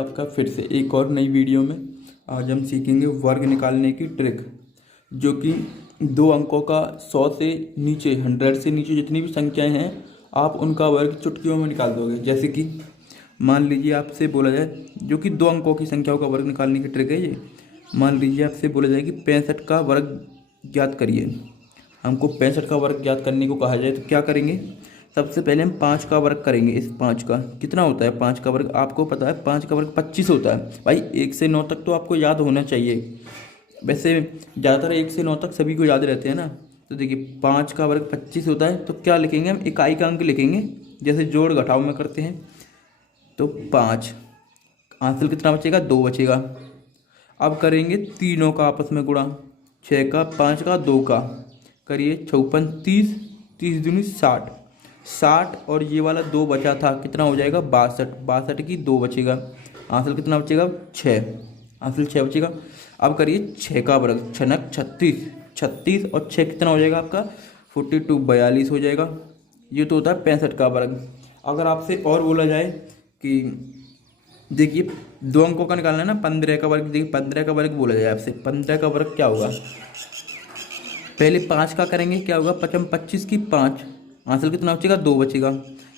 आपका फिर से एक और नई वीडियो में। आज हम सीखेंगे वर्ग निकालने की ट्रिक, जो कि दो अंकों का 100 से नीचे 100 से नीचे जितनी भी संख्याएं हैं आप उनका वर्ग चुटकियों में निकाल दोगे। जैसे कि मान लीजिए आपसे बोला जाए, जो कि दो अंकों की संख्याओं का वर्ग निकालने की ट्रिक है ये। मान लीजिए आपसे बोला जाए कि 65 का वर्ग ज्ञात करिए। हमको 65 का वर्ग ज्ञात करने को कहा जाए तो क्या करेंगे? सबसे पहले हम 5 का वर्ग करेंगे। इस 5 का कितना होता है? 5 का वर्ग आपको पता है, 5 का वर्ग 25 होता है। भाई 1 से 9 तक तो आपको याद होना चाहिए। वैसे ज़्यादातर 1 से 9 तक सभी को याद रहते हैं ना। तो देखिए 5 का वर्ग 25 होता है, तो क्या लिखेंगे हम? इकाई का अंक लिखेंगे, जैसे जोड़ घटाव में करते हैं। तो 5 हासिल कितना बचेगा? 2 बचेगा। अब करेंगे तीनों का आपस में गुणा, 6 का, 5 का, 2 का। करिए 54, 30, 30 दूनी 60, 60 और ये वाला 2 बचा था, कितना हो जाएगा? 62, 62 की 2 बचेगा। हासिल कितना बचेगा? 6, हासिल 6 बचेगा। अब करिए 6 का वर्ग, 6 नग 36, 36 और 6 कितना हो जाएगा आपका? 42, 42 हो जाएगा। ये तो होता है 65 का वर्ग। अगर आपसे और बोला जाए कि देखिए दो अंकों का निकालना है ना, 15 का वर्ग। देखिए 15 का वर्ग बोला जाए आपसे, 15 का वर्ग क्या होगा? पहले 5 का करेंगे, क्या होगा? 55, 25 की 5, हासिल कितना बचेगा? 2 बचेगा।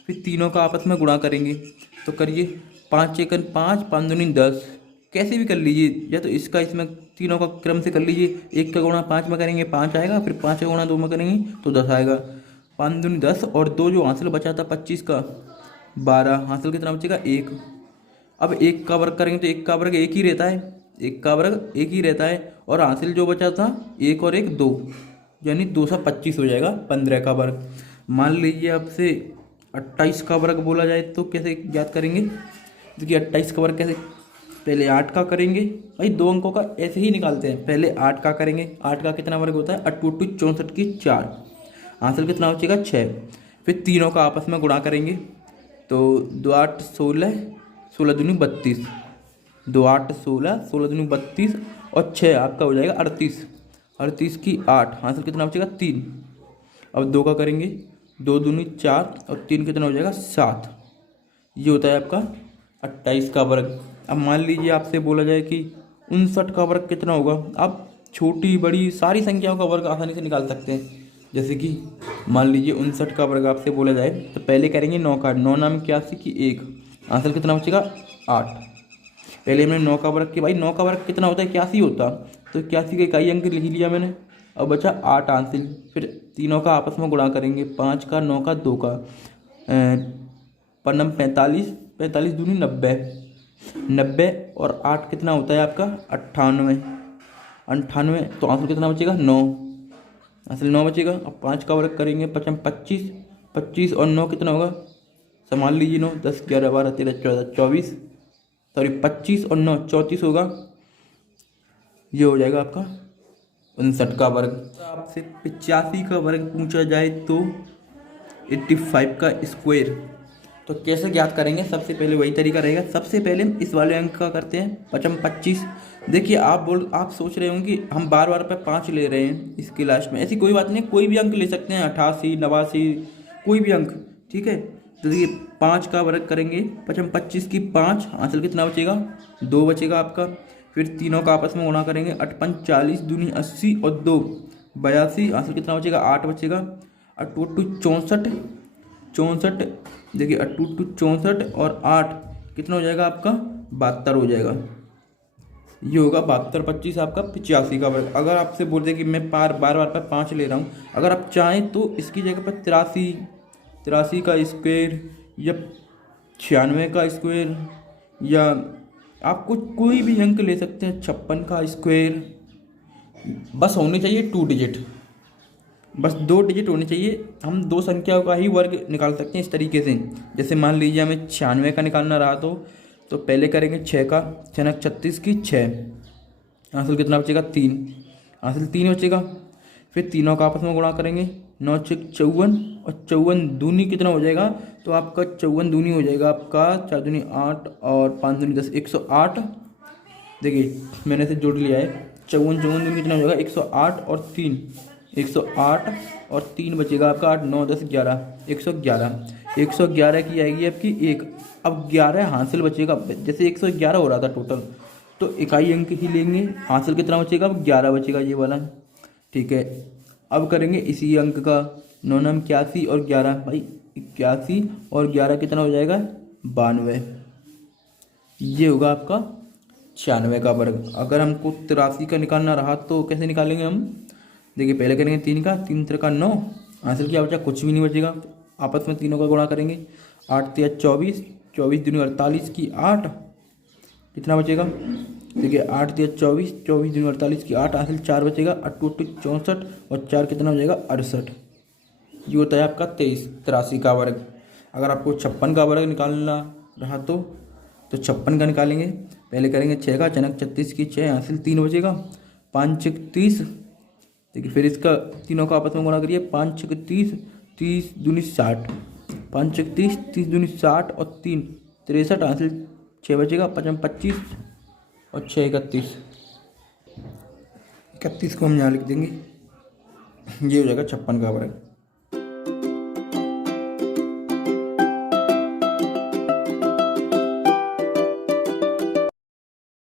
फिर तीनों का आपस में गुणा करेंगे, तो करिए 5 एकन 5, 5 दूनी 10। कैसे भी कर लीजिए, या तो इसका इसमें तीनों का क्रम से कर लीजिए। 1 का गुणा 5 में करेंगे 5 आएगा, फिर 5 का गुणा 2 में करेंगे तो 10 आएगा। 5 दूनी 10 और 2 जो हासिल बचा था 25 का 12, हासिल कितना बचेगा? 1। अब 1 का वर्ग करेंगे तो 1 का वर्ग 1 ही रहता है, 1 का वर्ग 1 ही रहता है। और हासिल जो बचा था 1 और 1 2, यानी 225 हो जाएगा 15 का वर्ग। मान लीजिए आपसे 28 का वर्ग बोला जाए तो कैसे ज्ञात करेंगे? देखिए 28 का वर्ग कैसे? पहले 8 का करेंगे। भाई दो अंकों का ऐसे ही निकालते हैं। पहले 8 का करेंगे, 8 का कितना वर्ग होता है? 8 2 64 की 4, हासिल कितना बचेगा? 6। फिर तीनों का आपस में गुणा करेंगे, तो 2 8 16, 16 दूनी 32, 2 8 16, 16 दूनी 32 और 6 आपका हो जाएगा 38, 38 की 8, हासिल कितना बचेगा? 3। अब 2 का करेंगे, 2 दूनी 4 और 3 कितना हो जाएगा? 7। ये होता है आपका 28 का वर्ग। अब मान लीजिए आपसे बोला जाए कि 59 का वर्ग कितना होगा? आप छोटी बड़ी सारी संख्याओं का वर्ग आसानी से निकाल सकते हैं। जैसे कि मान लीजिए 59 का वर्ग आपसे बोला जाए तो पहले करेंगे 9 का, 9 नाम 81 की 1, हासिल कितना बचेगा? 8। पहले हमने 9 का वर्ग किया। भाई 9 का वर्ग कितना होता है? 81 होता, तो 81 का इकाई अंक लिख लिया मैंने। अब बचा 8 हासिल। फिर तीनों का आपस में गुणा करेंगे, 5 का, 9 का, 2 का, पन्नम 45, 45 दूनी 90, 90 और 8 कितना होता है आपका? 98, 98 तो हासिल कितना बचेगा? 9, हासिल 9 बचेगा। अब 5 का वर्ग करेंगे, 55, 25, 25 और 9 कितना होगा? संभाल लीजिए 9, 10 11 12 13 14 24, सॉरी 25 और 9 34 होगा। ये हो जाएगा आपका 59 का वर्ग। आपसे 85 का वर्ग पूछा जाए तो 85 का स्क्वायर, तो कैसे ज्ञात करेंगे? सबसे पहले वही तरीका रहेगा। सबसे पहले हम इस वाले अंक का करते हैं 55, 25। देखिए आप सोच रहे होंगे कि हम बार बार पे 5 ले रहे हैं इसके लास्ट में। ऐसी कोई बात नहीं, कोई भी अंक ले सकते हैं, 88, 89, कोई भी अंक, ठीक है। तो देखिए 5 का वर्ग करेंगे, 55, 25 की 5, हासिल कितना बचेगा? 2 बचेगा आपका। फिर तीनों का आपस में गुणा करेंगे, 58, 40 दूनी 80 और 2 82, हासिल कितना बचेगा? 8 बचेगा। 8 2 64, 64, देखिए 8 2 64 और 8 कितना हो जाएगा आपका? 72 हो जाएगा। ये होगा 72, 25 आपका 85 का वर्ग। अगर आपसे बोल दे कि मैं बार बार पर 5 ले रहा हूँ, अगर आप चाहें तो इसकी जगह पर 83, 83 का स्क्वायर या 96 का स्क्वायर, या आपको कोई भी अंक ले सकते हैं, 56 का स्क्वायर। बस होने चाहिए 2 डिजिट, बस 2 डिजिट होने चाहिए। हम दो संख्याओं का ही वर्ग निकाल सकते हैं इस तरीके से। जैसे मान लीजिए हमें 96 का निकालना रहा तो पहले करेंगे 6 का, 6 नग 36 की 6, हासिल कितना बचेगा? 3, हासिल 3 बचेगा। फिर तीनों का आपस में गुणा करेंगे, 9 6 54 और 54 दूनी कितना हो जाएगा? तो आपका 54 दूनी हो जाएगा आपका 4 दूनी 8 और 5 दूनी 10, 108। देखिए मैंने इसे जोड़ लिया है। 54 54 दूनी कितना हो जाएगा? 108 और 3, 108 और 3 बचेगा आपका 8 9 10 11, 111। 111 की आएगी आपकी एक। अब 11 हासिल बचेगा, जैसे 111 हो रहा था टोटल, तो इकाई अंक ही लेंगे। हासिल कितना बचेगा? अब 11 बचेगा ये वाला। ठीक है, अब करेंगे इसी अंक का 9 9 81 और 11, भाई 81 और 11 कितना हो जाएगा? 92। ये होगा आपका 96 का वर्ग। अगर हमको 83 का निकालना रहा तो कैसे निकालेंगे हम? देखिए पहले करेंगे 3 का, 3 3 का 9, हासिल क्या बचा? कुछ भी नहीं बचेगा। आपस में तीनों का गुणा करेंगे, 8 3 24, 24 दूनी 48 की 8, कितना बचेगा? देखिए 8 3 24, 24 दूनी 48 की 8, हासिल 4 बचेगा, 8 2 64 और 4 कितना हो जाएगा? 68। ये होता है आपका 83 का वर्ग। अगर आपको 56 का वर्ग निकालना रहा तो 56 का निकालेंगे। पहले करेंगे 6 का, चनक 36 की 6, हासिल 3 बचेगा, 5 6 30। देखिए फिर इसका तीनों का आपस में गुणा करिए, 5 6 30, 30 दूनी 60, 5 6 30, 30 दूनी 60 और 3 63, हासिल 6 बचेगा, 5 25 और 6 31। 31 को हम यहाँ लिख देंगे। ये हो जाएगा 56 का वर्ग।